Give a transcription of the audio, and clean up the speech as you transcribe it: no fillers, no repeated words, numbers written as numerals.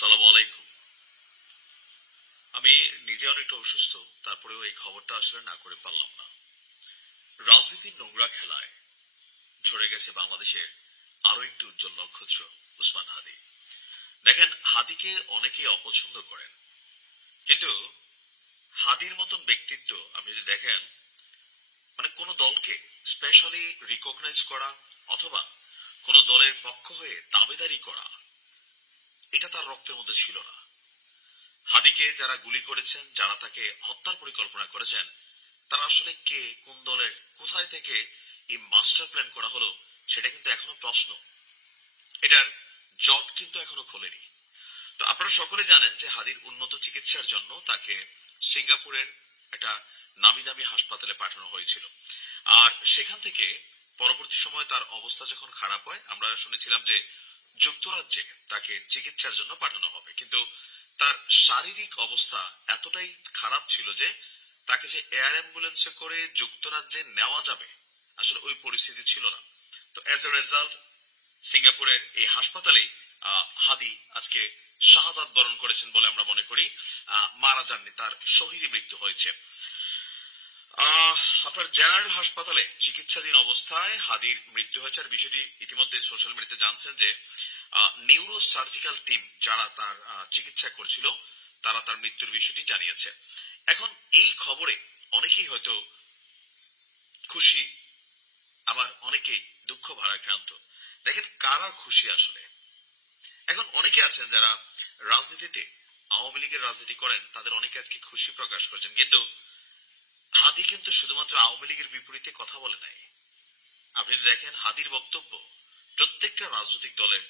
সালাম আলাইকুম। আমি নিজে অনেকটা অসুস্থ, তারপরেও এই খবরটা আসলে না করে পারলাম না। রাজনীতির নোংরা খেলায় ঝরে গেছে বাংলাদেশের আরো একটি উজ্জ্বল নক্ষত্র, উসমান হাদি। দেখেন, হাদিকে অনেকেই অপছন্দ করেন, কিন্তু হাদির মতন ব্যক্তিত্ব আপনি যদি দেখেন, মানে কোনো দলকে স্পেশালি রিকগনাইজ করা অথবা কোনো দলের পক্ষ হয়ে দাবেদারি করা, এটা তার রক্তের মধ্যে ছিল না। হাদিকে যারা গুলি করেছেন, যারা তাকে হত্যার পরিকল্পনা করেছেন, তারা আসলে কে, কোন দলের, কোথায় থেকে এই মাস্টার প্ল্যান করা হলো, সেটা কিন্তু এখনো প্রশ্ন। এটার জট কিন্তু এখনো খোলেনি। তো আপনারা সকলে জানেন যে হাদির উন্নত চিকিৎসার জন্য তাকে সিঙ্গাপুরের একটা নামি দামি হাসপাতালে পাঠানো হয়েছিল। আর সেখান থেকে পরবর্তী সময় তার অবস্থা যখন খারাপ হয়, আমরা শুনেছিলাম যে যুক্তরাজ্যে তাকে চিকিৎসার জন্য পাঠানো হবে, কিন্তু তার শারীরিক অবস্থা এতটাই খারাপ ছিল যে তাকে যে এয়ার অ্যাম্বুলেন্সে করে যুক্তরাজ্যে নেওয়া যাবে, আসলে ওই পরিস্থিতি ছিল না। তো অ্যাজ এ রেজাল্ট সিঙ্গাপুরের এই হাসপাতালেই হাদি আজকে শাহাদাত বরণ করেছেন বলে আমরা মনে করি। মারা যাননি, তার শহীদ মৃত্যু হয়েছে। আপনার জেনারেল হাসপাতালে চিকিৎসাধীন অবস্থায় হাদির মৃত্যু হয়েছে। আর বিষয়টি ইতিমধ্যে সোশ্যাল মিডিয়াতে জানছেন যে নিউরো সার্জিক্যাল টিম যারা তার চিকিৎসা করছিল, তারা তার মৃত্যুর বিষয়টি জানিয়েছে। এখন এই খবরে অনেকেই হয়তো খুশি, আবার অনেকেই দুঃখ ভারাক্রান্ত। দেখেন, কারা খুশি আসলে? এখন অনেকে আছেন যারা রাজনীতিতে আওয়ামী লীগের রাজনীতি করেন, তাদের অনেকে আজকে খুশি প্রকাশ করছেন, কিন্তু হাদি কিন্তু শুধুমাত্র আওয়ামী লীগের বিপরীতে কথা বলে নাই। আপনি দেখেন, হাদির বক্তব্য প্রত্যেকটা রাজনৈতিক দলের